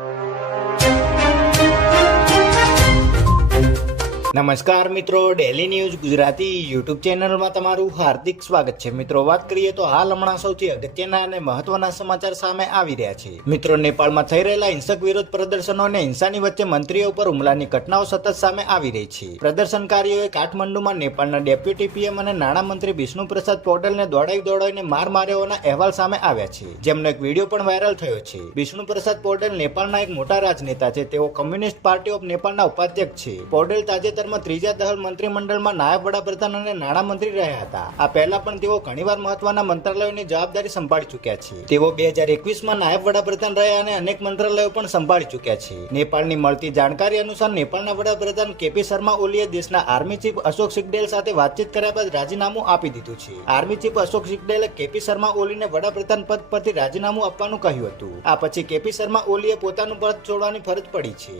you. નમસ્કાર મિત્રો daily news Gujarati YouTube ચેનલમાં તમારું હાર્દિક સ્વાગત છે. મિત્રો, વાત કરીએ તો હાલ હમણાં સૌથી અગત્યના અને મહત્વના સમાચાર સામે આવી રહ્યા છે. મિત્રો, નેપાળમાં થઈ રહેલા હિંસક વિરોધ પ્રદર્શનો અને હિંસાની વચ્ચે મંત્રીઓ પર હુમલાની ઘટનાઓ સતત સામે આવી રહી છે. પ્રદર્શનકારીઓએ કાઠમંડુમાં નેપાળના ડેપ્યુટી પીએમ અને નાણામંત્રી વિષ્ણુ પ્રસાદ પૌડેલને દોડાઈ દોડાઈને માર માર્યોના અહેવાલ સામે આવ્યા છે. જેમનો એક વીડિયો પણ વાયરલ થયો છે. વિષ્ણુ પ્રસાદ પોટેલ નેપાળના એક મોટા રાજનેતા છે. તેઓ કમ્યુનિસ્ટ પાર્ટી ઓફ નેપાળના ઉપાધ્યક્ષ છે. પૌડેલ તાજેતરમાં ત્રીજા દહલ મંત્રીમંડળમાં નાયબ વડાપ્રધાન અને નાણામંત્રી રહ્યા હતા. આ પહેલા પણ તેઓ ઘણીવાર મહત્વના મંત્રાલયોની જવાબદારી સંભાળી ચૂક્યા છે. તેઓ બે હજાર એકવીસમાં નાયબ વડાપ્રધાન રહ્યા અને અનેક મંત્રાલયો પણ સંભાળી ચૂક્યા છે. નેપાળની મળતી જાણકારી અનુસાર નેપાળના વડાપ્રધાન કેપી શર્મા ઓલીએ દેશના આર્મી ચીફ અશોક સિગડેલ સાથે વાતચીત કર્યા બાદ રાજીનામું આપી દીધું છે. આર્મી ચીફ અશોક સિગડેલે કેપી શર્મા ઓલીને વડાપ્રધાન પદ પરથી રાજીનામું આપવાનું કહ્યું હતું. આ પછી કેપી શર્મા ઓલીએ પોતાનું પદ છોડવાની ફરજ પડી છે.